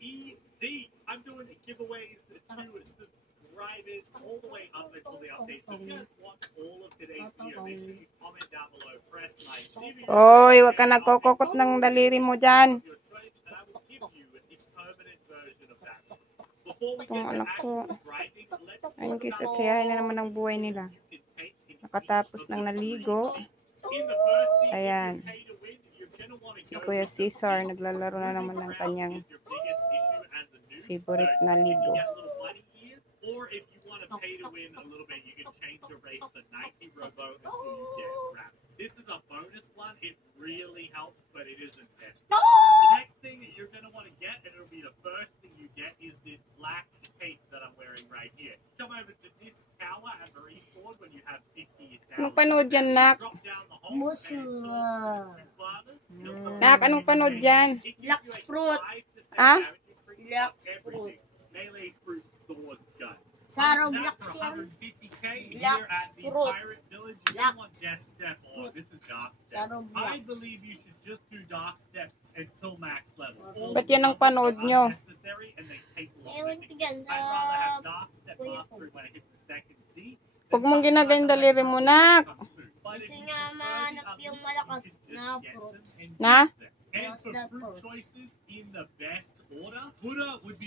easy. I'm doing giveaways to subscribers all the way up until the update. So if you guys want all of today's video, make sure you comment down below, press like. Oy, wag ka nagkokokot ng daliri mo dyan. Your choice, and I will give you the permanent version of that. Before we Itong get to anak ko, actual grinding, let's talk ayun kiss at about hiyahin na naman ang buhay nila. Nakatapos ng naligo. Ayan. Si Kuya Cesar naglalaro na naman ng kanyang favorite na ligo. Or if you want to pay to win a little bit, you can change your race to Nike Robo until you get wrapped. This is a bonus one. It really helps, but it isn't best. The next thing that you're going to want to get, and it'll be the first thing you get, is this black cape that I'm wearing right here. Come over to this tower at Marineford when you have 50 towers. Anong panood dyan, Nak? Nak, anong panood dyan? Lux fruit. Ha? Lux fruit. Melee fruit swords gun. Sa Roblox yan. 150k here Lux at the fruit. Pirate Village. You Lux. want Death Step or this is Dark Sa Step. Roblox. I believe you should just do Dark Step until max level. All Ba't yan ang panood nyo? unnecessary and they take long. Ewan ko dyan sa I'd rather have Dark Step kuya ko. mastery when I hit the second C. Huwag mong ginagayang daliri mo, Nak. Kasi nga mahanap yung malakas na fruits. Na? And for fruit choices in the best order, Buddha would be